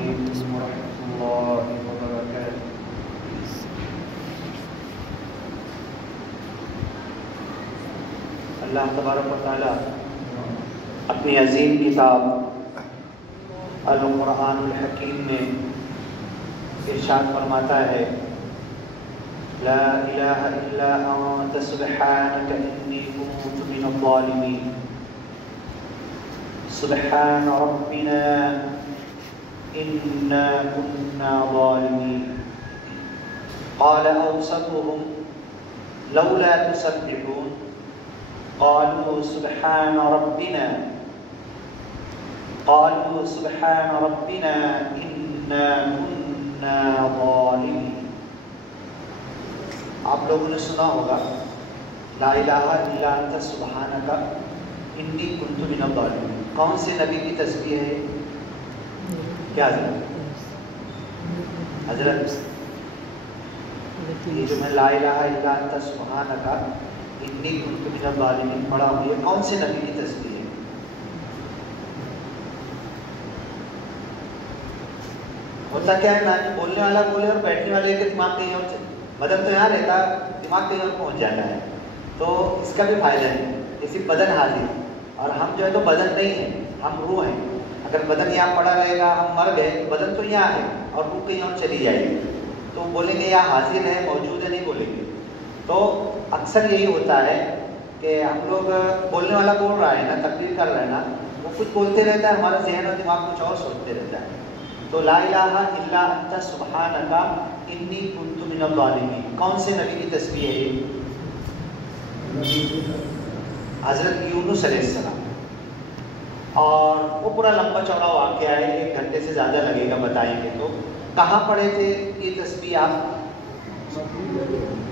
علیکم ورحمۃ اللہ وبرکاتہ۔ اللہ تبارک و تعالیٰ اپنی عظیم کتاب القرآن الحکیم میں ارشاد فرماتا ہے لا الہ الا انت سبحانک انی کنت من الظالمین۔ سبحان ربنا انا كنا ظالمین۔ قال اوسطهم لولا تسبحون قالوا سبحان ربنا انا كنا ظالمین۔ آپ لوگوں نے سنا ہوگا لا الہ الا انت سبحانک انی کنت من الظالمین۔ کون سے نبی کی تسبیح ہے؟ کیا حضرت یہ جو میں لا الہ الا انت سبحانک انی کنت من الظالمین پڑھا ہوں، یہ کون سے نبی کی تسبیح ہے؟ ہوتا کیا ہے نا، بولنے والا بولے اور بیٹھنے والے کے دماغ کہیں اور بدن تو یہاں رہتا، دماغ کہیں اور پہنچ جاتا ہے، تو اس کا بھی فائدہ ہے۔ اسی بدن حاضر، اور ہم جو ہے تو بدن نہیں ہے، ہم روح ہیں۔ اگر بدن یہاں پڑا رہے گا، ہم مر گئے، تو بدن تو یہاں ہے اور روح کہیں اور چلی جائے گی، تو بولیں گے یہاں حاضر ہے، موجود ہے، نہیں بولیں گے۔ تو اکثر یہی ہوتا ہے کہ ہم لوگ بولنے والا بول رہا ہے نا، تقریر کر رہا ہے نا، وہ کچھ بولتے رہتا ہے، ہمارا ذہن اور دماغ کچھ اور سوچتے رہتا ہے۔ تو لا الہ الا انت سبحانک انی کنت من الظالمین کون سے نبی کی تسبیح ہے یہ؟ حضرت یونس علیہ السلام۔ اور وہ پورا لمبا چوڑا واقعہ ہے، 1 گھنٹے سے زیادہ لگے گا بتائیں گے تو۔ کہاں پڑھے تھے یہ تسبیح آپ؟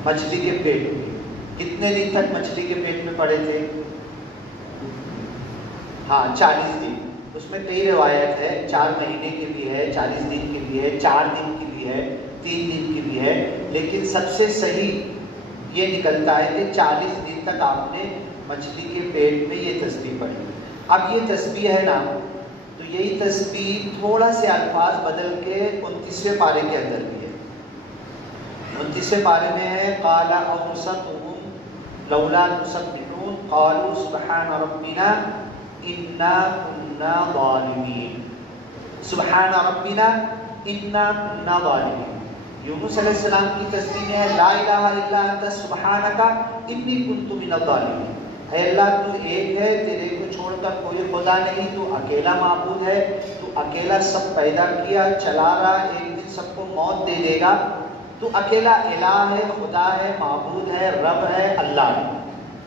مچھلی کے پیٹ میں۔ کتنے دن تک مچھلی کے پیٹ میں پڑھے تھے؟ ہاں 40 دن۔ اس میں کئی روایت ہے، 4 مہینے کی بھی ہے، 40 دن کی بھی ہے، 4 دن کی بھی ہے، 3 دن کی بھی ہے، لیکن سب سے صحیح یہ نکلتا ہے کہ 40 دن تک آپ نے مچھلی کے پیٹ میں یہ تسبیح پڑھی۔ اب یہ تسبیح ہے نا، تو یہی تسبیح تھوڑا سے الفاظ بدل کے 29ویں پارے کے اندر بھی ہے۔ 29ویں پارے میں ہے قال اوسطهم لولا تسبحون قالوا سبحان ربنا انا كنا ظالمین۔ سبحان ربنا انا كنا ظالمین۔ یونس علیہ السلام کی تسبیح ہے لا الہ الا انت سبحانک انی کنت من الظالمین۔ اے اللہ تو ایک ہے، تیرے کو چھوڑ کر کوئی خدا نہیں، تو اکیلا معبود ہے، تو اکیلا سب پیدا کیا، چلا رہا، ایک دن سب کو موت دے دے گا، تو اکیلا الہ ہے، خدا ہے، معبود ہے، رب ہے، اللہ ہے۔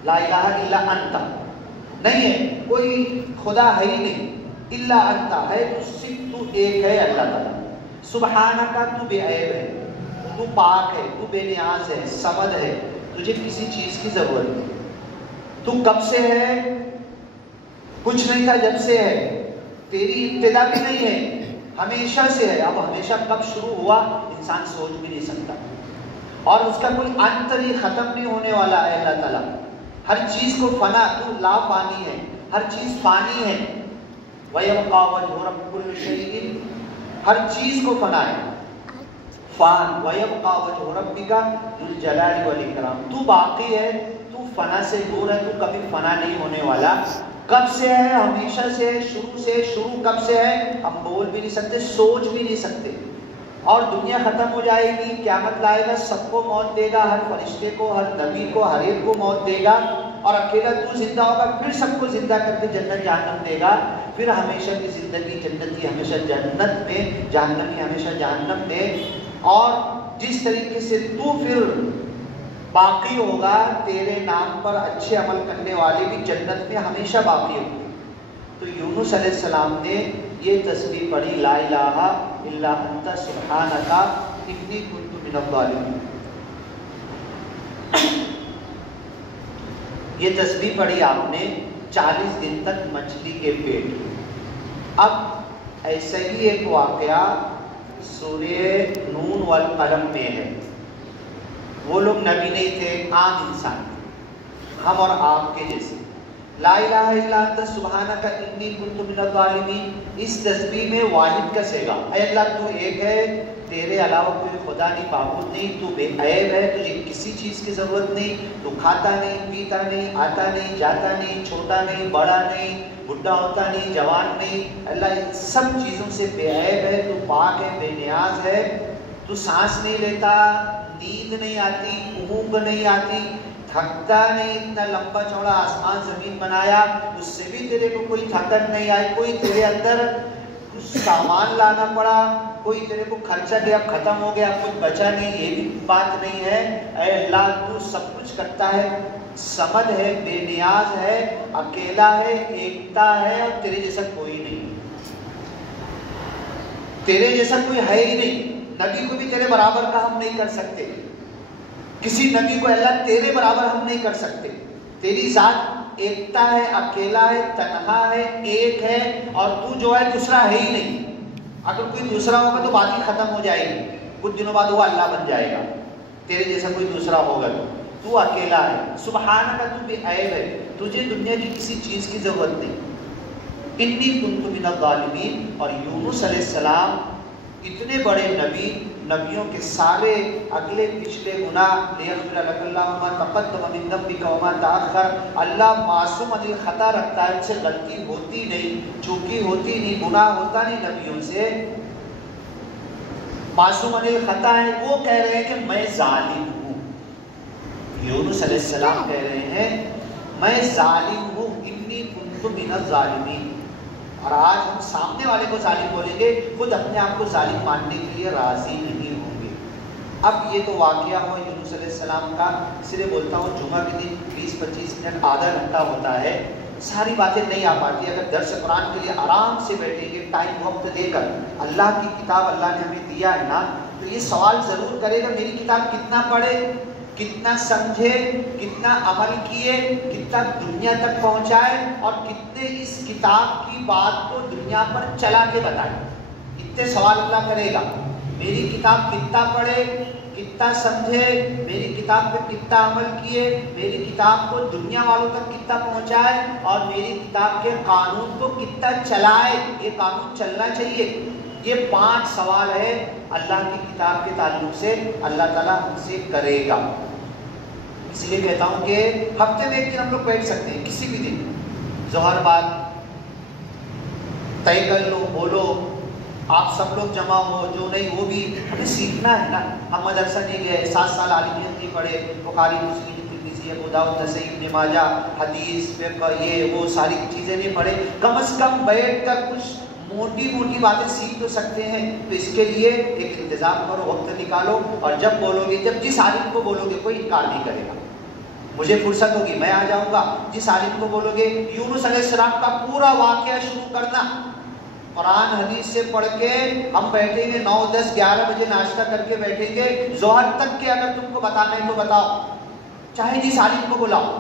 لا الہ الا انت نہیں ہے، کوئی خدا ہے ہی نہیں، الا انت ہے تو صرف تو ایک ہے اللہ تعالیٰ۔ سبحانک تو بے عیب ہے، تو پاک ہے، تو بے نیاز ہے، صمد ہے، تجھے کسی چیز کی ضرورت نہیں۔ تو کب سے ہے؟ کچھ نہیں تھا جب سے ہے، تیری ابتدا بھی نہیں ہے، ہمیشہ سے ہے۔ اب ہمیشہ کب شروع ہوا انسان سوچ بھی نہیں سکتا، اور اس کا کوئی انت نہیں، ختم نہیں ہونے والا ہے اللہ تعالیٰ۔ ہر چیز کو فنا، تو لا فانی ہے، ہر چیز فانی ہے۔ وَيَبْقَى وَجْهُ رَبِّ كُلِّ شَيْءٍ، ہر چیز کو فنا ہے، فان۔ وَيَبْقَى وَجْهُ رَبِّكَ ذُو الْجَلَالِ وَالْإِكْرَامِ، تو باقی ہے، تو فنا سے دور ہے، تو کبھی فنا نہیں ہونے والا۔ کب سے ہے؟ ہمیشہ سے ہے، شروع سے۔ شروع کب سے ہے؟ ہم بول بھی نہیں سکتے، سوچ بھی نہیں سکتے۔ اور دنیا ختم ہو جائے گی، قیامت لائے گا، سب کو موت دے گا، ہر فرشتے کو، ہر نبی کو، ہر ایک کو موت دے گا، اور اکیلا تو زندہ ہوگا، پھر سب کو زندہ کر کے جنت جہنم دے گا، پھر ہمیشہ کی زندگی جنتی ہمیشہ جنت میں، جہنمی ہمیشہ جہنم میں۔ اور جس طریقے سے تو پھر باقی ہوگا، تیرے نام پر اچھے عمل کرنے والے بھی جنت میں ہمیشہ باقی ہوں گے۔ تو یونس علیہ السلام نے یہ تسبیح پڑھی لا الہ الا انت سبحانک انی کنت من الظالمین۔ یہ تسبیح پڑھی آپ نے 40 دن تک مچھلی کے پیٹ۔ اب ایسا ہی ایک واقعہ سورہ نون والقلم میں ہے۔ وہ لوگ نبی نہیں تھے، عام انسان، ہم اور آپ کے جیسے، لا الہ الا انت سبحانک انی کنت من الظالمین، اس تسبیح میں واحد کا صیغہ، اے اللہ تو ایک ہے، تیرے علاوہ کوئی خدا نہیں، معبود نہیں، تو بے عیب ہے، تجھے کسی چیز کی ضرورت نہیں، تو کھاتا نہیں، پیتا نہیں، آتا نہیں، جاتا نہیں، چھوٹا نہیں، بڑا نہیں، بڈھا ہوتا نہیں، جوان نہیں، اللہ ان سب چیزوں سے بے عیب ہے، تو پاک ہے، بے نیاز ہے، تو سانس نہیں لیتا، نیند نہیں آتی، اونگ نہیں آتی، تھکتا نہیں، اتنا لمبا چوڑا آسمان زمین بنایا اس سے بھی تیرے کو کوئی تھکن نہیں آئی، کوئی تیرے اندر کچھ سامان لانا پڑا، کوئی تیرے کو خرچہ دیا ختم ہو گیا، کچھ بچا نہیں، یہ بھی بات نہیں ہے، اے اللہ تو سب کچھ کرتا ہے، سمد ہے، بے نیاز ہے، اکیلا ہے، ایکتا ہے، اور تیرے جیسا کوئی نہیں، تیرے جیسا کوئی ہے ہی نہیں، نبی کو بھی تیرے برابر کا ہم نہیں کر سکتے، کسی نبی کو اللہ تیرے برابر ہم نہیں کر سکتے، تیری ذات ایکتا ہے، اکیلا ہے، تنہا ہے، ایک ہے، اور تو جو ہے دوسرا ہے ہی نہیں، اگر کوئی دوسرا ہوگا تو بات ہی ختم ہو جائے گی، کچھ دنوں بعد وہ اللہ بن جائے گا، تیرے جیسا کوئی دوسرا ہوگا تو اکیلا ہے، سبحان کا تو بے عیب ہے، تجھے دنیا کی کسی چیز کی ضرورت نہیں، انی کنت من الظالمین۔ اور یونس علیہ السلام اتنے بڑے نبی، نبیوں کے سارے اگلے پچھلے گناہ، لیغفر لک اللہ ما تقدم من ذنبک وما تاخر، اللہ معصوم عن الخطا رکھتا ہے، ان سے غلطی ہوتی نہیں، چوکی ہوتی نہیں، گناہ ہوتا نہیں نبیوں سے، معصوم عن الخطا ہے، وہ کہہ رہے ہیں کہ میں ظالم ہوں، یونس علیہ السلام کہہ رہے ہیں میں ظالم ہوں، انی کنت من الظالمین، اور آج ہم سامنے والے کو ظالم بولیں گے، خود اپنے آپ کو ظالم ماننے کے لیے راضی نہیں ہوں گے۔ اب یہ تو واقعہ ہوا یونس علیہ السلام کا، اس لیے بولتا ہوں جمعہ کے دن 20-25 منٹ آدھا گھنٹہ ہوتا ہے، ساری باتیں نہیں آ پاتی، اگر درس قرآن کے لیے آرام سے بیٹھیں گے، ٹائم وقت دے کر، اللہ کی کتاب اللہ نے ہمیں دیا ہے نا، تو یہ سوال ضرور کرے گا میری کتاب کتنا پڑھے، کتنا سمجھے، کتنا عمل کیے، کتنا دنیا تک پہنچائے، اور کتنے اس کتاب کی بات کو دنیا پر چلا کے بتائے، اتنے سوال اللہ کرے گا، میری کتاب کتنا پڑھے، کتنا سمجھے، میری کتاب پہ کتنا عمل کیے، میری کتاب کو دنیا والوں تک کتنا پہنچائے، اور میری کتاب کے قانون کو کتنا چلائے، یہ قانون چلنا چاہیے، یہ 5 سوال ہے اللہ کی کتاب کے تعلق سے اللہ تعالیٰ ہم سے کرے گا۔ اس لیے کہتا ہوں کہ ہفتے میں ایک دن ہم لوگ بیٹھ سکتے ہیں، کسی بھی دن ظہر بعد طے کر لو، بولو، آپ سب لوگ جمع ہو، جو نہیں وہ بھی ہمیں سیکھنا ہے نا، ہم مدرسہ نہیں گئے، 7 سال عالمیت نہیں پڑھے، بخاری مسلم ترمذی ابو داؤد نسائی ابن ماجہ حدیث فقہ یہ وہ ساری چیزیں نہیں پڑھے، کم از کم بیٹھ کر کچھ موٹی موٹی باتیں سیکھ تو سکتے ہیں، تو اس کے لیے ایک انتظام کرو، وقت نکالو، اور جب بولو گے، جب جس عالم کو بولو گے کوئی انکار نہیں کرے گا، مجھے فرصت ہوگی میں آ جاؤں گا، جس عالم کو بولو گے یونس علیہ السلام کا پورا واقعہ شروع کرنا، قرآن حدیث سے پڑھ کے ہم بیٹھیں گے، 9 10 11 بجے ناشتہ کر کے بیٹھیں گے، ظہر تک کے اگر تم کو بتانا ہے تو بتاؤ، چاہے جس عالم کو بلاؤ،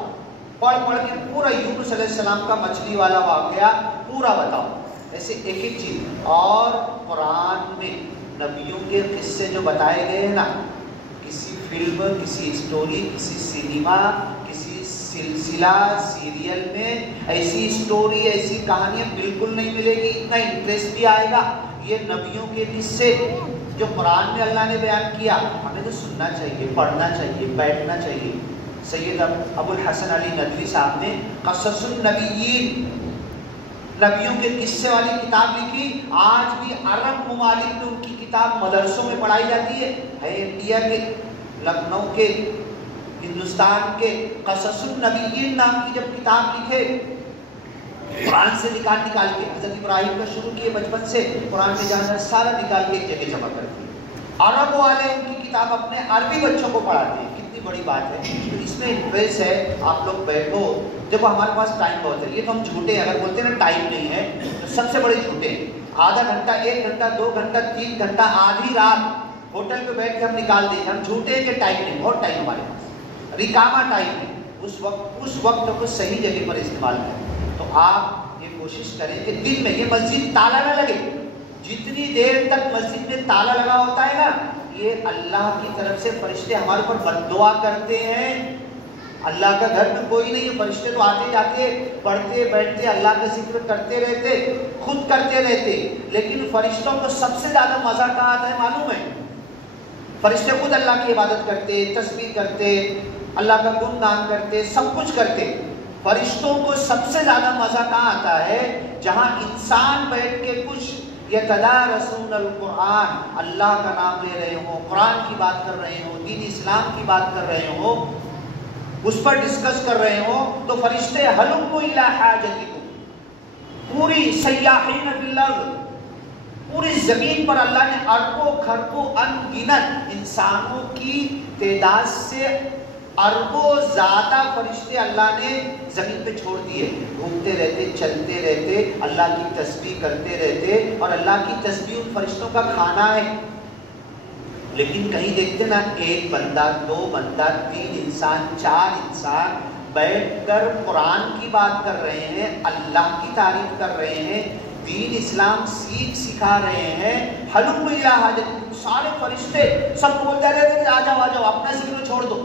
پڑھ کے پورا یونس علیہ السلام کا مچھلی والا واقعہ پورا بتاؤ، ایسے ایک ایک چیز۔ اور قرآن میں نبیوں کے قصے جو بتائے گئے ہیں نا، کسی فلم، کسی اسٹوری، کسی سینما، کسی سلسلہ سیریل میں ایسی اسٹوری، ایسی کہانیاں بالکل نہیں ملے گی، اتنا انٹرسٹ بھی آئے گا، یہ نبیوں کے قصے جو قرآن میں اللہ نے بیان کیا، ہمیں تو سننا چاہیے، پڑھنا چاہیے، بیٹھنا چاہیے۔ سید ابو الحسن علی ندوی صاحب نے قصص النبیین، نبیوں کے قصے والی کتاب لکھی، آج بھی عرب ممالک میں ان کی کتاب مدرسوں میں پڑھائی جاتی ہے انڈیا کے، لکھنؤ کے، ہندوستان کے، قصص النبیین نام کی جب کتاب لکھے، قرآن سے نکال کے، حضرت ابراہیم کا شروع کیے بچپن سے، قرآن میں جانا سارا نکال کے ایک جگہ جمع کر دیے، عرب والے ان کی کتاب اپنے عربی بچوں کو پڑھاتے ہیں، کتنی بڑی بات ہے، تو اس میں انٹرسٹ ہے، آپ لوگ بیٹھو، دیکھو ہمارے پاس ٹائم بہت ہے، یہ تو ہم جھوٹے اگر بولتے ہیں نا ٹائم نہیں ہے تو سب سے بڑے جھوٹے ہیں، آدھا گھنٹہ، 1 گھنٹہ، 2 گھنٹہ، 3 گھنٹہ، آدھی رات ہوٹل پہ بیٹھ کے ہم نکال دیں، ہم جھوٹے ہیں کہ ٹائم نہیں، بہت ٹائم ہمارے پاس، ریکامہ ٹائم ہے، اس وقت کو صحیح جگہ پر استعمال کریں۔ تو آپ یہ کوشش کریں کہ دن میں یہ مسجد تالا نہ لگے، جتنی دیر تک مسجد میں تالا لگا ہوتا ہے نا، یہ اللہ کی طرف سے فرشتے ہمارے اوپر بد دعا کرتے ہیں اللہ کا گھر میں کوئی نہیں ہے، فرشتے تو آتے جاتے پڑھتے بیٹھتے اللہ کا ذکر کرتے رہتے، خود کرتے رہتے، لیکن فرشتوں کو سب سے زیادہ مزہ کہاں آتا ہے معلوم ہے؟ فرشتے خود اللہ کی عبادت کرتے، تسبیح کرتے، اللہ کا گن گان کرتے، سب کچھ کرتے۔ فرشتوں کو سب سے زیادہ مزہ کہاں آتا ہے؟ جہاں انسان بیٹھ کے کچھ یتدارسون القرآن، اللہ کا نام لے رہے ہوں، قرآن کی بات کر رہے ہوں، دین اسلام کی بات کر رہے ہوں، اس پر ڈسکس کر رہے ہوں، تو فرشتے ہلم الی حاجتکم، پوری سیاحین فی الارض، پوری زمین پر اللہ نے اربوں کھربوں انگنت انسانوں کی تعداد سے اربوں زیادہ فرشتے اللہ نے زمین پہ چھوڑ دیے، گھومتے رہتے، چلتے رہتے، اللہ کی تسبیح کرتے رہتے، اور اللہ کی تسبیح ان فرشتوں کا کھانا ہے۔ لیکن کہیں دیکھتے نا، ایک بندہ، دو بندہ، 3 انسان، 4 انسان بیٹھ کر قرآن کی بات کر رہے ہیں، اللہ کی تعریف کر رہے ہیں، دین اسلام سکھا رہے ہیں، حلم الی حاجتکم، سارے فرشتے سب بولتے رہتے آ جاؤ آ جاؤ، اپنا ذکر چھوڑ دو،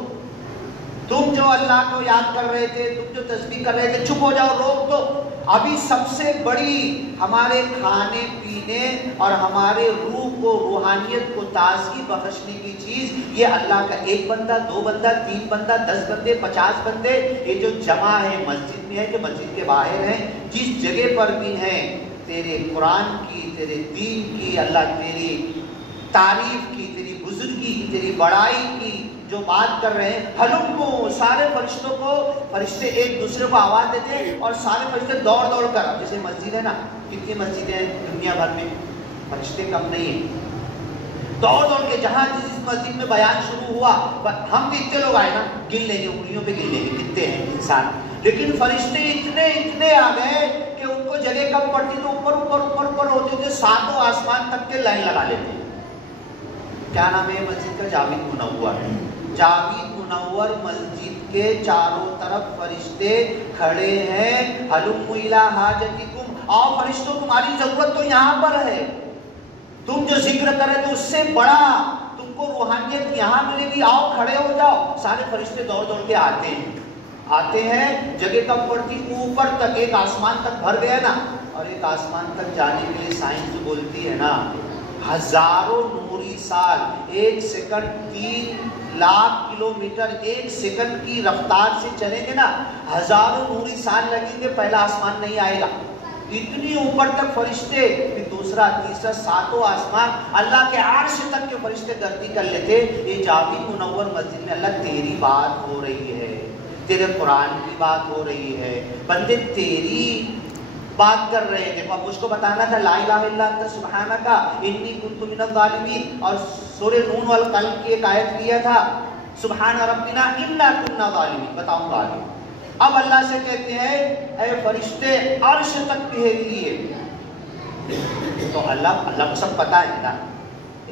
تم جو اللہ کو یاد کر رہے تھے، تم جو تسبیح کر رہے تھے، چپ ہو جاؤ، روک دو۔ ابھی سب سے بڑی ہمارے کھانے پینے اور ہمارے روح کو، روحانیت کو تازگی بخشنے کی چیز یہ اللہ کا ایک بندہ، 2 بندہ، 3 بندہ، 10 بندے، 50 بندے، یہ جو جمع ہے مسجد میں ہے، جو مسجد کے باہر ہیں، جس جگہ پر بھی ہیں، تیرے قرآن کی، تیرے دین کی، اللہ تیری تعریف کی، تیری بزرگی کی، تیری بڑائی کی جو بات کر رہے ہیں، ہلمو، سارے فرشتوں کو، فرشتے ایک دوسرے کو آواز دیتے ہیں اور سارے فرشتے دوڑ دوڑ کر، جیسے مسجد ہے نا، کتنی مسجدیں ہیں دنیا بھر میں، فرشتے کم نہیں ہیں، دوڑ دوڑ کے جہاں جس مسجد میں بیان شروع ہوا، ہم بھی اتنے لوگ آئے نا، گن لیں گے، انگلیوں پہ گن لیں گے کتنے ہیں انسان، لیکن فرشتے اتنے آ گئے کہ ان کو جگہ کم پڑتی تو اوپر اوپر اوپر اوپر ہوتے تھے، 7 آسمان تک کے لائن لگا لیتے ہیں۔ کیا نام ہے مسجد کا؟ جاوید منور ہے۔ جاوید منور مسجد کے چاروں طرف فرشتے کھڑے ہیں، ہلم الی حاجتکم، آؤ فرشتوں تمہاری ضرورت تو یہاں پر ہے، تم جو ذکر کر رہے تھے اس سے بڑا تم کو روحانیت یہاں ملے گی، آؤ کھڑے ہو جاؤ۔ سارے فرشتے دوڑ دوڑ کے آتے ہیں، جگہ کم پڑتی، اوپر تک، ایک آسمان تک بھر گیا نا، اور ایک آسمان تک جانے کے لیے سائنس بولتی ہے نا، ہزاروں نوری سال، 1 سیکنڈ 3 لاکھ کلومیٹر 1 سیکنڈ کی رفتار سے چلیں گے نا، ہزاروں نوری سال لگیں گے، پہلا آسمان نہیں آئے گا، اتنی اوپر تک فرشتے، پھر دوسرا تیسرا 7واں آسمان، اللہ کے عرش تک کے فرشتے گردی کر لیتے۔ یہ جاوید منور مسجد میں اللہ تیری بات ہو رہی ہے، تیرے قرآن کی بات ہو رہی ہے، بندے تیری بات کر رہے تھے، اب مجھ کو بتانا تھا لا الہ الا انت سبحانک انی کنت من الظالمین، اور سورہ نون والقلم کی ایک آیت لیا تھا، سبحان ربنا انا کنا ظالمین، بتاؤں گا آگے۔ اب اللہ سے کہتے ہیں اے فرشتے عرش تک گھیر لیے، تو اللہ کو سب پتا ہے نا،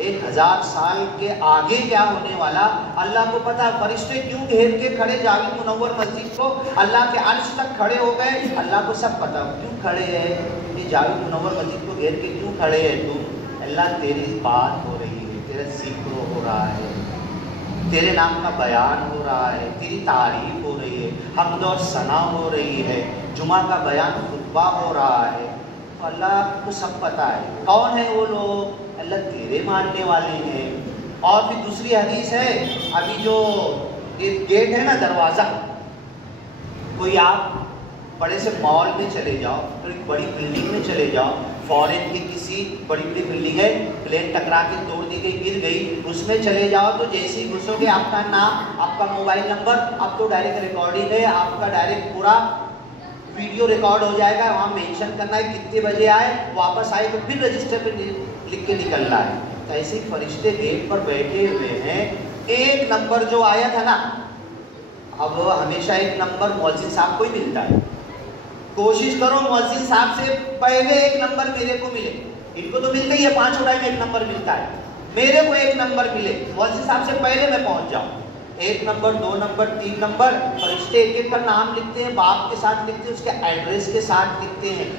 1000 سال کے آگے کیا ہونے والا اللہ کو پتا، فرشتے کیوں گھیر کے کھڑے جاوید منور مسجد کو، اللہ کے عرش تک کھڑے ہو گئے، اللہ کو سب پتا کیوں کھڑے ہیں، یہ جاوید منور مسجد کو گھیر کے کیوں کھڑے ہیں تم، اللہ تیری بات ہو رہی ہے، تیرا ذکر ہو رہا ہے، تیرے نام کا بیان ہو رہا ہے، تیری تعریف ہو رہی ہے، حمد اور ثنا ہو رہی ہے، جمعہ کا بیان خطبہ ہو رہا ہے، تو اللہ کو سب پتا ہے۔ کون ہیں وہ لوگ؟ اللہ تیرے ماننے والے ہیں۔ اور پھر دوسری حدیث ہے، ابھی جو گیٹ ہے نا، دروازہ، کوئی آپ بڑے سے مال میں چلے جاؤ، پھر ایک بڑی بلڈنگ میں چلے جاؤ، فورن کی کسی بڑی بڑی بلڈنگ ہے، پلین ٹکرا کے توڑ دی گئی، گر گئی، اس میں چلے جاؤ تو جیسے ہی گھسو گے آپ کا نام، آپ کا موبائل نمبر، اب تو ڈائریکٹ ریکارڈنگ ہے، آپ کا ڈائریکٹ پورا ویڈیو ریکارڈ ہو جائے گا، وہاں مینشن کرنا ہے کتنے بجے آئے، واپس آئے تو پھر رجسٹر پہ لکھ کے نکلنا ہے۔ تو ایسے ہی فرشتے گیٹ پر بیٹھے ہوئے ہیں، ایک نمبر جو آیا تھا نا، اب ہمیشہ ایک نمبر مؤذن صاحب کو ہی ملتا ہے، کوشش کرو مؤذن صاحب سے پہلے ایک نمبر میرے کو ملے، ان کو تو ملتا ہی ہے، 5 ٹائم ایک نمبر ملتا ہے، میرے کو ایک نمبر ملے، مؤذن صاحب سے پہلے میں پہنچ جاؤں۔ 1 نمبر 2 نمبر 3 نمبر، فرشتے ایک ایک کا نام لکھتے ہیں، باپ کے ساتھ لکھتے ہیں، اس کے ایڈریس کے ساتھ لکھتے ہیں۔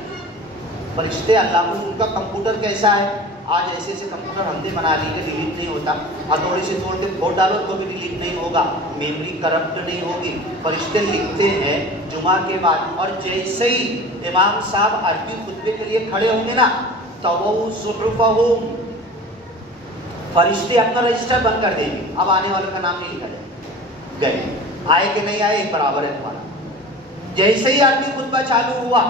فرشتے اللہ کو، ان کا کمپیوٹر کیسا ہے، آج ایسے ایسے کمپیوٹر ہم نے بنا لی کہ ڈیلیٹ نہیں ہوتا، ہتھوڑے سے توڑ کے پھوڑ ڈالو تو بھی ڈیلیٹ نہیں ہوگا، میموری کرپٹ نہیں ہوگی۔ فرشتے لکھتے ہیں جمعہ کے بعد، اور جیسے ہی امام صاحب عربی خطبے کے لیے کھڑے ہوں گے نا، تو صحفہم، فرشتے اپنا رجسٹر بند کر دیں گے، اب آنے والوں کا نام نہیں لکھا جائے گئے، آئے کہ نہیں آئے ایک برابر ہے تمہارا۔ جیسے ہی عربی خطبہ چالو ہوا،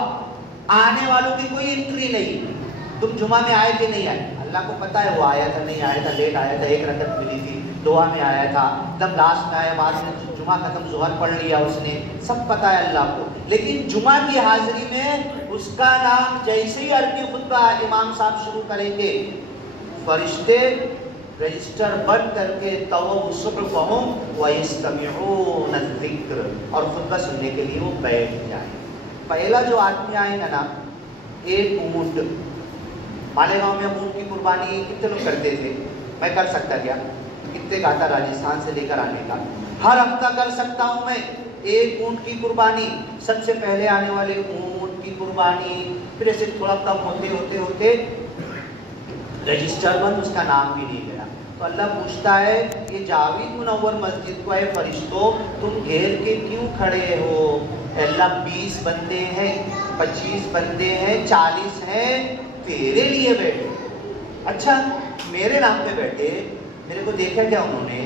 آنے والوں کی کوئی انٹری نہیں، تم جمعہ میں آئے کہ نہیں آئے، اللہ کو پتا ہے وہ آیا تھا نہیں آیا تھا، لیٹ آیا تھا، ایک رکعت ملی تھی، دعا میں آیا تھا، دم لاسٹ میں آیا، بعد میں جمعہ ختم ظہر پڑھ لیا اس نے، سب پتا ہے اللہ کو۔ لیکن جمعہ کی حاضری میں اس کا نام جیسے ہی عربی خطبہ امام صاحب شروع کریں گے، فرشتے رجسٹر بند کر کے توّ صحفہم ویستمعون الذکر، اور خطبہ سننے کے لیے وہ بیٹھ جائیں۔ پہلا جو آدمی آئے گا نا، ایک اونٹ، مالیگاؤں میں اونٹ کی قربانی کتنے لوگ کرتے تھے؟ میں کر سکتا کیا؟ کتنے کا آتا راجستھان سے لے کر آنے کا؟ ہر ہفتہ کر سکتا ہوں میں، ایک اونٹ کی قربانی، سب سے پہلے آنے والے اونٹ کی قربانی، پھر ایسے تھوڑا کم ہوتے ہوتے ہوتے رجسٹر بند، اس کا نام بھی نہیں گیا۔ تو اللہ پوچھتا ہے یہ جاوید منور مسجد کو، اے فرشتوں تم گھیر کے کیوں کھڑے ہو؟ اللہ 20 بندے ہیں، 25 بندے ہیں، 40 ہیں، تیرے لیے بیٹھے۔ اچھا میرے نام پہ بیٹھے، میرے کو دیکھا کیا انہوں نے؟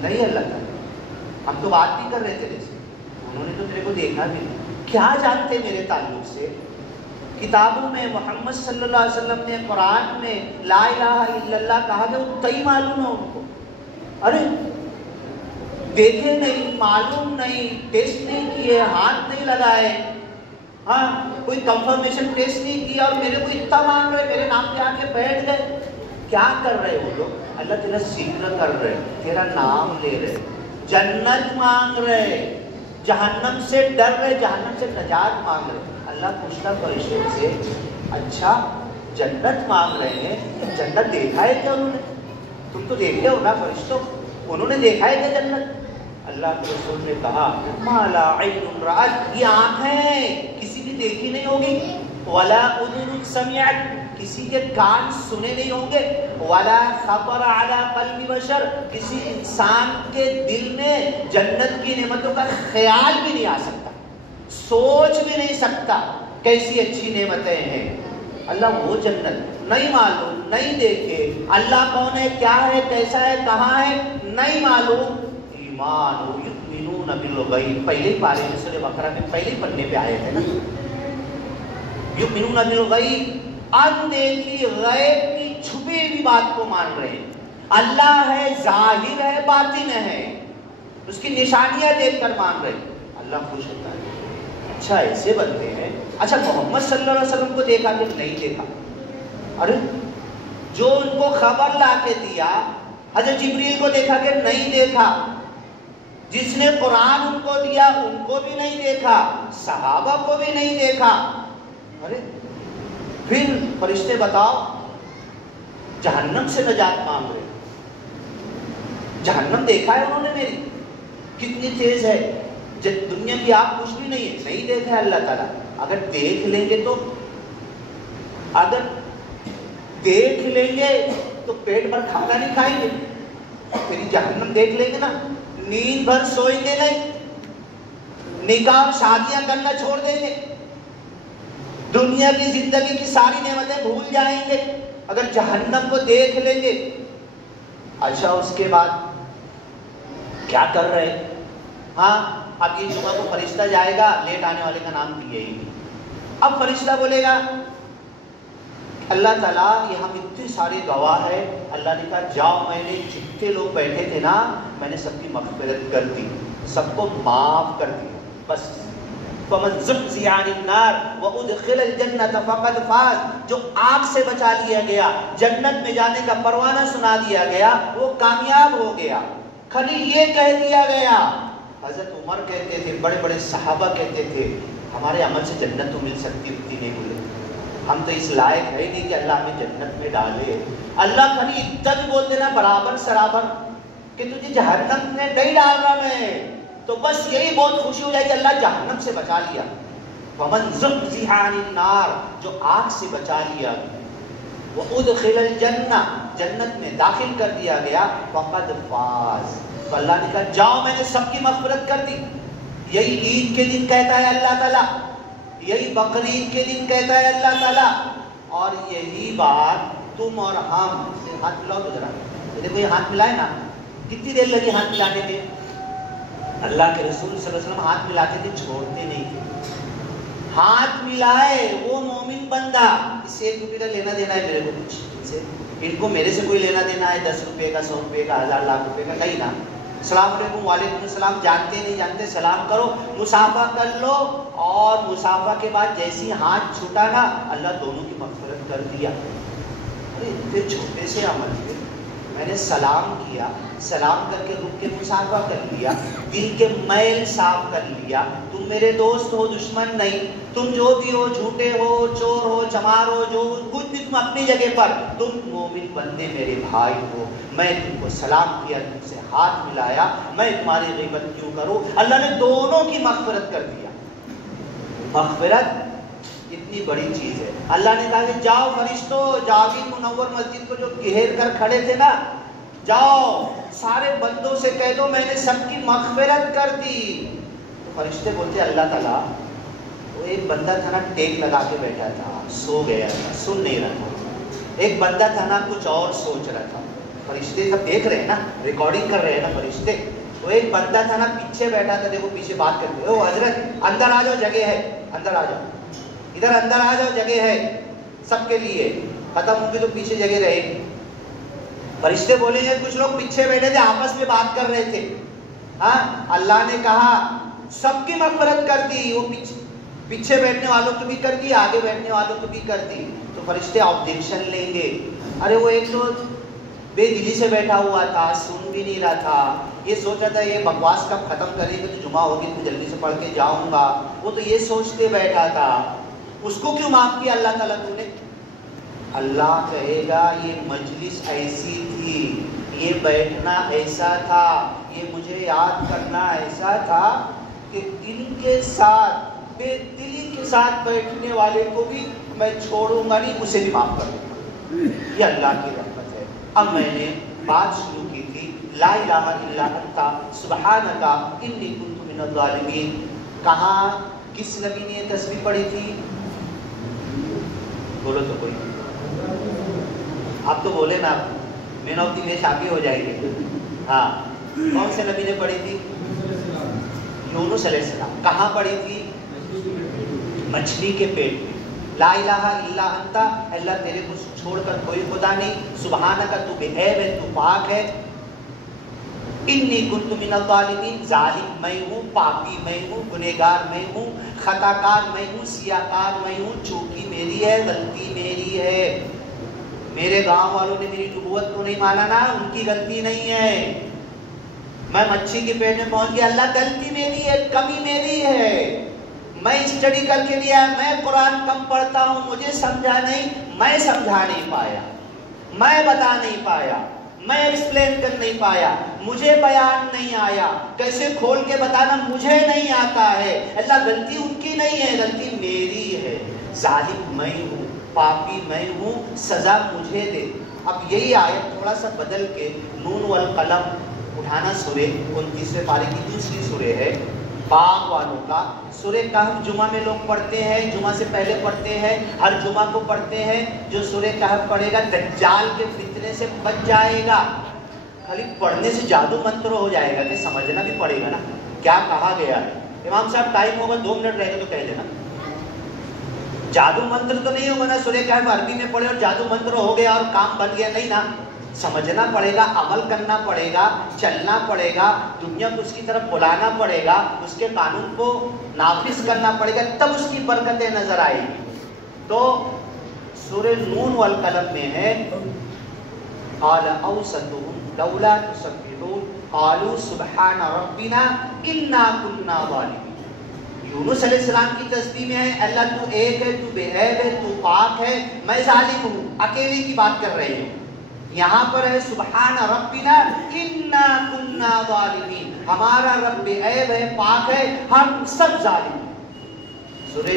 نہیں اللہ تعالیٰ، ہم تو بات بھی کر رہے تھے جیسے، انہوں نے تو تیرے کو دیکھا بھی نہیں، کیا جانتے میرے تعلق سے؟ کتابوں میں محمد صلی اللہ علیہ وسلم نے قرآن میں لا الہ الا اللہ کہا کہ وہ تئی معلوم ہے ان کو، ارے دیکھے نہیں، معلوم نہیں، ٹیسٹ نہیں کیے، ہاتھ نہیں لگائے، ہاں کوئی کنفرمیشن ٹیسٹ نہیں کیا، اور میرے کو اتنا مان رہے، میرے نام پہ آ کے بیٹھ گئے۔ کیا کر رہے وہ لوگ؟ اللہ تیرا ذکر کر رہے، تیرا نام لے رہے، جنت مانگ رہے، جہنم سے ڈر رہے، جہنم سے نجات مانگ رہے۔ اللہ پوچھتا فرشتوں سے اچھا جنت مانگ رہے ہیں، جنت دیکھا ہے کیا انہوں نے؟ تم تو دیکھے ہو نا فرشتوں، انہوں نے دیکھا ہے کیا جنت؟ اللہ کے رسول نے کہا ما لا عین رأت، یہ آنکھیں کسی کی دیکھی نہیں ہوگی، ولا اذن سمعت، کسی کے کان سنے نہیں ہوں گے، ولا خطر علی قلب بشر، کسی انسان کے دل میں جنت کی نعمتوں کا خیال بھی نہیں آ سکتا، سوچ بھی نہیں سکتا کیسی اچھی نعمتیں ہیں۔ اللہ وہ جنت نہیں معلوم، نہیں دیکھے، اللہ کون ہے، کیا ہے، کیسا ہے، کہاں ہے، نہیں معلوم۔ ایمان یؤمنون بالغیب، پہلے پارے میں سورہ بقرہ میں پہلے پڑھنے پہ آئے تھے نا، یؤمنون بالغیب، اندیکھی غیب کی چھپی ہوئی بات کو مان رہے ہیں۔ اللہ ہے، ظاہر ہے، باطن ہے، اس کی نشانیاں دیکھ کر مان رہے ہیں، اللہ خوش ہوتا ہے۔ اچھا ایسے بنتے ہیں۔ اچھا محمد صلی اللہ علیہ وسلم کو دیکھا کہ نہیں دیکھا؟ ارے جو ان کو خبر لا کے دیا، حضرت جبریل کو دیکھا کہ نہیں دیکھا، جس نے قرآن ان کو دیا ان کو بھی نہیں دیکھا، صحابہ کو بھی نہیں دیکھا۔ ارے پھر فرشتے بتاؤ جہنم سے نجات مانگ رہے، جہنم دیکھا ہے انہوں نے میری کتنی تیز ہے، دنیا کی آگ کچھ بھی نہیں ہے، نہیں دیکھا ہے اللہ تعالیٰ۔ اگر دیکھ لیں گے تو، اگر دیکھ لیں گے تو پیٹ بھر کھانا نہیں کھائیں گے، پھر جہنم دیکھ لیں گے نا، نیند بھر سوئیں گے نہیں، نکاح شادیاں کرنا چھوڑ دیں گے، دنیا کی زندگی کی ساری نعمتیں بھول جائیں گے اگر جہنم کو دیکھ لیں گے۔ اچھا اس کے بعد کیا کر رہے ہیں؟ ہاں اب یہ جمعہ کو فرشتہ جائے گا، لیٹ آنے والے کا نام دیے ہی نہیں۔ اب فرشتہ بولے گا اللہ تعالیٰ یہ ہم اتنے سارے گواہ ہیں، اللہ نے کہا جاؤ میں نے جتنے لوگ بیٹھے تھے نا میں نے سب کی مغفرت کر دی، سب کو معاف کر دیا، بس فمن زحزح عن النار وادخل الجنة فقد فاز، جو آگ سے بچا لیا گیا، جنت میں جانے کا پروانہ سنا دیا گیا، وہ کامیاب ہو گیا۔ خالی یہ کہہ دیا گیا، حضرت عمر کہتے تھے، بڑے بڑے صحابہ کہتے تھے ہمارے عمل سے جنت تو مل سکتی، اتنی نہیں ملے، ہم تو اس لائق ہے نہیں کہ اللہ ہمیں جنت میں ڈالے۔ اللہ خالی اتنا بھی بول دینا برابر سرابر کہ تجھے جہنم میں نہیں ڈالنا میں، تو بس یہی بہت خوشی ہو جائے کہ اللہ جہنم سے بچا لیا۔ ومن زحزح عن النار، جو آگ سے بچا لیا۔ وَأُدْخِلَ الْجَنَّةَ، جنت میں داخل کر دیا گیا، فَقَدْ فَازَ، تو اللہ نے کہا جاؤ میں نے سب کی مغفرت کر دی۔ یہی عید کے دن کہتا ہے اللہ تعالیٰ، یہی بقرعید کے دن کہتا ہے اللہ تعالیٰ، اور یہی بات تم اور ہم، ہاتھ ملاؤ تو ذرا، دیکھو یہ ہاتھ ملائے نا، کتنی دیر لگی ہاتھ ملانے میں؟ اللہ کے رسول صلی اللہ علیہ وسلم ہاتھ ملاتے تھے، چھوڑتے نہیں تھے، ہاتھ ملائے وہ مومن بندہ، اس سے 1 روپے کا لینا دینا ہے میرے کو کچھ، ان کو میرے سے کوئی لینا دینا ہے 10 روپے کا، 100 روپے کا، 1000 لاکھ روپے کا، کہیں نہ، السلام علیکم وعلیکم السلام، جانتے نہیں جانتے سلام کرو، مصافحہ کر لو، اور مصافحہ کے بعد جیسی ہاتھ چھوٹا نا اللہ دونوں کی مغفرت کر دیا۔ ارے پھر چھوٹے سے عمل پہ میں نے سلام کیا، سلام کر کے رک کے مصافحہ کر لیا، دل کے میل صاف کر لیا، تم میرے دوست ہو دشمن نہیں، تم جو بھی ہو، جھوٹے ہو، چور ہو، چمار ہو، جو کچھ بھی تم اپنی جگہ پر، تم مومن بندے میرے بھائی ہو، میں تم کو سلام کیا، تم سے ہاتھ ملایا، میں تمہاری غیبت کیوں کروں؟ اللہ نے دونوں کی مغفرت کر دیا۔ مغفرت اتنی بڑی چیز ہے۔ اللہ نے کہا کہ جاؤ فرشتوں، جاوید منور مسجد کو جو گھیر کر کھڑے تھے نا، جاؤ سارے بندوں سے کہہ دو میں نے سب کی مغفرت کر دی۔ تو فرشتے بولتے اللہ تعالیٰ، وہ ایک بندہ تھا نا ٹیک لگا کے بیٹھا تھا، سو گیا تھا، سن نہیں رہا تھا، ایک بندہ تھا نا کچھ اور سوچ رہا تھا، فرشتے سب دیکھ رہے ہیں نا، ریکارڈنگ کر رہے ہیں نا فرشتے، وہ ایک بندہ تھا نا پیچھے بیٹھا تھا، دیکھو پیچھے بات کرتے او حضرت اندر آ جاؤ، جگہ ہے، اندر آ جاؤ، ادھر اندر آ جاؤ، جگہ ہے سب کے لیے، ختم ہوگی تو پیچھے جگہ رہے گی۔ فرشتے بولیں گے کچھ لوگ پیچھے بیٹھے تھے آپس میں بات کر رہے تھے، ہاں اللہ نے کہا سب کی مغفرت کر دی، وہ پیچھے بیٹھنے والوں کی بھی کر دی، آگے بیٹھنے والوں کی بھی کر دی۔ تو فرشتے آبجیکشن لیں گے، ارے وہ ایک تو بے دلی سے بیٹھا ہوا تھا، سن بھی نہیں رہا تھا، یہ سوچا تھا یہ بکواس کب ختم کرے گا تو جمعہ ہوگی تو جلدی سے پڑھ کے جاؤں گا، وہ تو یہ سوچتے بیٹھا تھا، اس کو کیوں معاف کیا اللہ تعالیٰ تو نے؟ اللہ کہے گا یہ مجلس ایسی تھی، یہ بیٹھنا ایسا تھا، یہ مجھے یاد کرنا ایسا تھا کہ دل کے ساتھ، بے دلی کے ساتھ بیٹھنے والے کو بھی میں چھوڑوں گا نہیں، اسے بھی معاف کر دوں گا۔ یہ اللہ کی رحمت ہے۔ اب میں نے بات شروع کی تھی لا الہ الا انت سبحانک انی کنت من الظالمین، کہاں کس نبی نے یہ تسبیح پڑھی تھی؟ بولو تو کوئی، آپ تو بولے نا، مین آف دی میچ آپ ہی ہو جائیں گے۔ ہاں کون سے نبی نے پڑھی تھی؟ یونس علیہ السلام۔ کہاں پڑھی تھی؟ مچھلی کے پیٹ میں۔ لا الہ الا انت، اللہ تیرے کو چھوڑ کر کوئی خدا نہیں، سبحانک تو بے عیب ہے، تو پاک ہے، انی کنت من الظالمین، ظالم میں ہوں، پاپی میں ہوں، گنہگار میں ہوں، خطا کار میں ہوں، سیاہ کار میں ہوں، چوکی میری ہے، غلطی میری ہے۔ میرے گاؤں والوں نے میری نبوت کو نہیں مانا نا، ان کی غلطی نہیں ہے، میں مچھی کے پیٹ میں پہنچ گیا، اللہ غلطی میری ہے، کمی میری ہے، میں اسٹڈی کر کے لیا، میں قرآن کم پڑھتا ہوں، مجھے سمجھا نہیں، میں سمجھا نہیں پایا، میں بتا نہیں پایا، میں ایکسپلین کر نہیں پایا، مجھے بیان نہیں آیا، کیسے کھول کے بتانا مجھے نہیں آتا ہے۔ اللہ غلطی ان کی نہیں ہے، غلطی میری ہے، ظالم میں ہوں، پاپی میں ہوں، سزا مجھے دے۔ اب یہی آیت تھوڑا سا بدل کے نون والقلم اٹھانا، سورہ 29ویں پارے کی دوسری سورہ ہے، باغ والوں کا سورہ کہف، جمعہ میں لوگ پڑھتے ہیں، جمعہ سے پہلے پڑھتے ہیں، ہر جمعہ کو پڑھتے ہیں۔ جو سورہ کہف پڑھے گا دجال کے فتنے سے بچ جائے گا۔ خالی پڑھنے سے جادو منتر ہو جائے گا کہ سمجھنا بھی پڑے گا نا کیا کہا گیا ہے۔ امام صاحب ٹائم ہوگا 2 منٹ رہے گا تو کہہ دینا، جادو منتر تو نہیں ہوگا نا، سورہ کہف عربی میں پڑھے اور جادو منتر ہو گیا اور کام بن گیا، نہیں نا، سمجھنا پڑے گا، عمل کرنا پڑے گا، چلنا پڑے گا، دنیا کو اس کی طرف بلانا پڑے گا، اس کے قانون کو نافذ کرنا پڑے گا، تب اس کی برکتیں نظر آئے گی۔ تو سورہ نون والقلم میں ہے قال اوسطهم لولا تسبحون قالوا سبحان ربنا انا كنا ظالمین۔ یونس علیہ السلام کی تسبیح میں ہے اللہ تو ایک ہے، تو بے عیب ہے، تو پاک ہے، میں ظالم ہوں، اکیلے کی بات کر رہے ہوں۔ یہاں پر ہے سبحان ربنا انا کنا ظالمین، ہمارا رب بے عیب ہے، پاک ہے، ہم سب ظالم ہیں۔ سورہ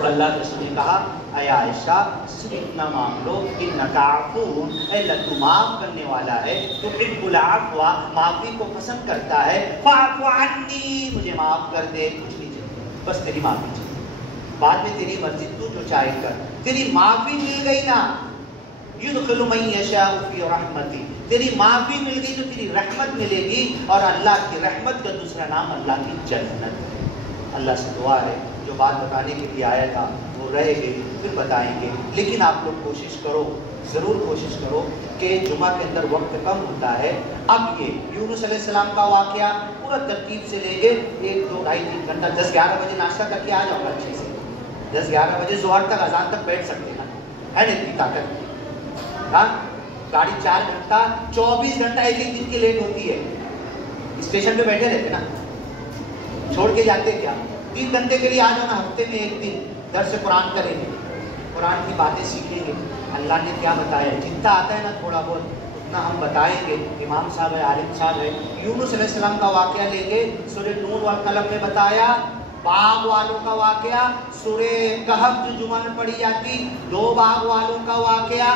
تو اللہ کے رسول نے کہا اے عائشہ صرف اتنا مانگ لو انک عفو، اے اللہ تو معاف کرنے والا ہے، تحب العفو معافی کو پسند کرتا ہے، فاعف عنی مجھے معاف کر دے، کچھ نہیں چاہیے بس تیری معافی چاہیے، بعد میں تیری مرضی تو جو چاہے کر، تیری معافی مل گئی نا یدخل من یشاء فی رحمتی، تیری معافی مل گئی تو تیری رحمت ملے گی، اور اللہ کی رحمت کا دوسرا نام اللہ کی جنت ہے۔ اللہ سے دعا ہے جو بات بتانے کے لیے آیا تھا وہ رہے گی پھر بتائیں گے، لیکن آپ لوگ کوشش کرو، ضرور کوشش کرو کہ جمعہ کے اندر وقت کم ہوتا ہے، اب یہ یونس علیہ السلام کا واقعہ پورا ترتیب سے لیں گے، 1 2 2.5 3 گھنٹہ 10 11 بجے ناشتہ کر کے آ جاؤ گا اچھے سے، 10 11 بجے ظہر تک اذان تک بیٹھ سکتے ہیں، ہے نا اتنی طاقت؟ ہاں گاڑی 4 گھنٹہ 24 گھنٹہ ایک ایک دن کی لیٹ ہوتی ہے، اسٹیشن پہ بیٹھے رہتے نا، چھوڑ کے جاتے کیا؟ 3 گھنٹے کے لیے آ جاؤ نا، ہفتے میں 1 دن درس قرآن کریں گے، قرآن کی باتیں سیکھیں گے، اللہ نے کیا بتایا، جتنا آتا ہے نا تھوڑا بہت اتنا ہم بتائیں گے، امام صاحب ہے، عالم صاحب ہے، یونس علیہ السلام کا واقعہ لیں گے، سورہ نون والقلم میں بتایا، باغ والوں کا واقعہ، سورہ کہف جو جمعہ میں پڑھی جاتی، 2 باغ والوں کا واقعہ،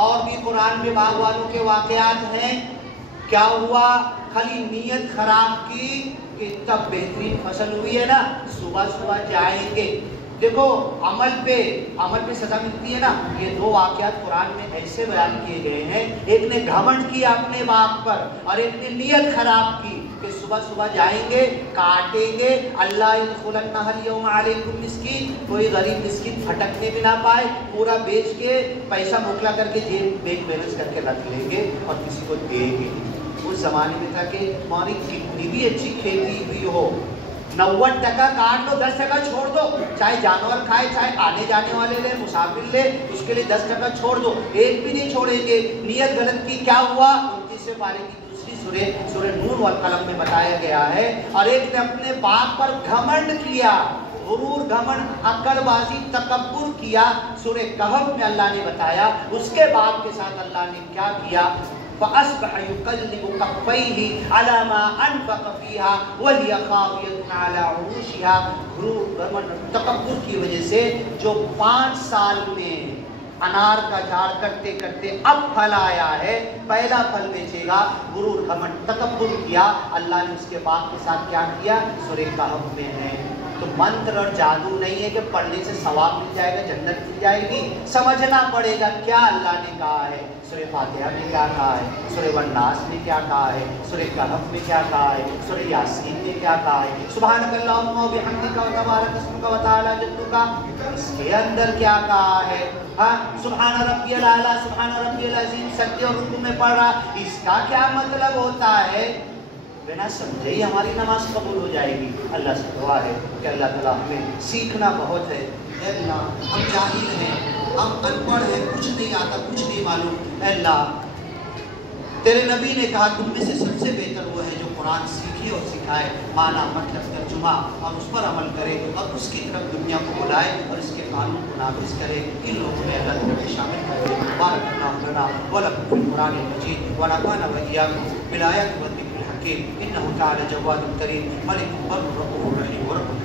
اور بھی قرآن میں باغ والوں کے واقعات ہیں، کیا ہوا، خالی نیت خراب کی کہ تب بہترین فصل ہوئی ہے نا، صبح صبح جائیں گے، دیکھو عمل پہ سزا ملتی ہے نا، یہ 2 واقعات قرآن میں ایسے بیان کیے گئے ہیں، ایک نے گھمنڈ کیا اپنے باپ پر اور ایک نے نیت خراب کی کہ صبح صبح جائیں گے کاٹیں گے، اللہ يدخل النهر يوم علیکم مسکین، کوئی غریب مسکین پھٹکنے بھی نہ پائے، پورا بیچ کے پیسہ موکلا کر کے جیب بینک بیلنس کر کے رکھ لیں گے اور کسی کو دیں گے۔ اس زمانے میں تھا کہ ہماری کتنی بھی اچھی کھیتی ہوئی ہو، 90% کاٹ دو، 10% چھوڑ دو، چاہے جانور کھائے چاہے آنے جانے والے لے مسافر لے، اس کے لیے 10% چھوڑ دو، ایک بھی نہیں چھوڑیں گے، نیت غلط کی کیا ہوا، 29 پارے کی دوسری سورہ نون والقلم میں بتایا گیا ہے، اور ایک نے اپنے باپ پر گھمنڈ کیا، غرور گھمنڈ اکڑ بازی تکبر کیا، سورہ کہف میں اللہ نے بتایا، اس کے باپ کے ساتھ اللہ نے کیا کیا، فَأَصْبَحَ يُقَلِّبُ كَفَّيْهِ عَلَى مَا أَنفَقَ فِيهَا وَهِيَ خَاوِيَةٌ عَلَى عُرُوشِهَا، غرور تکبر کی وجہ سے جو 5 سال میں انار کا جھاڑ کرتے کرتے اب پھل آیا ہے، پہلا پھل بیچے گا، غرور گھمنڈ تکبر کیا، اللہ نے اس کے باپ کے ساتھ کیا کیا، سورہ کہف میں ہے۔ تو منتر اور جادو نہیں ہے کہ پڑھنے سے ثواب مل جائے گا، جنت مل جائے گی، سمجھنا پڑے گا کیا اللہ نے کہا ہے، سورہ فاتحہ میں کیا کہا ہے، سورہ والناس میں کیا کہا ہے، سورہ کہف میں کیا کہا ہے، سورہ یاسین میں کیا کہا ہے، سبحانک اللہم و بحمدک و تبارک اسمک و تعالی جدک، اس کے اندر کیا کہا ہے، ہاں سبحان ربی الاعلیٰ سبحان ربی العظیم، سجدے اور رکوع میں پڑھ رہا، اس کا کیا مطلب ہوتا ہے، بنا سمجھے ہی ہماری نماز قبول ہو جائے گی۔ اللہ سے دعا ہے کہ اللہ تعالیٰ ہمیں سیکھنا بہت ہے، اے اللہ ہم جاہل ہیں، ہم ان پڑھ ہیں، کچھ نہیں آتا، کچھ نہیں معلوم، اے اللہ تیرے نبی نے کہا تم میں سے سب سے بہتر وہ ہے جو قرآن سیکھے اور سکھائے، معنی مطلب ترجمہ اور اس پر عمل کرے اور اس کی طرف دنیا کو بلائے اور اس کے قانون کو نافذ کرے، ان لوگوں میں اللہ تعالیٰ شامل کرے۔ بارک اللہ لنا ولکم فی القرآن المجید ونفعنا وإیاکم بالآیات والذکر الحکیم، انہ تعالی جواد کریم ملک بر رؤوف رحیم ورب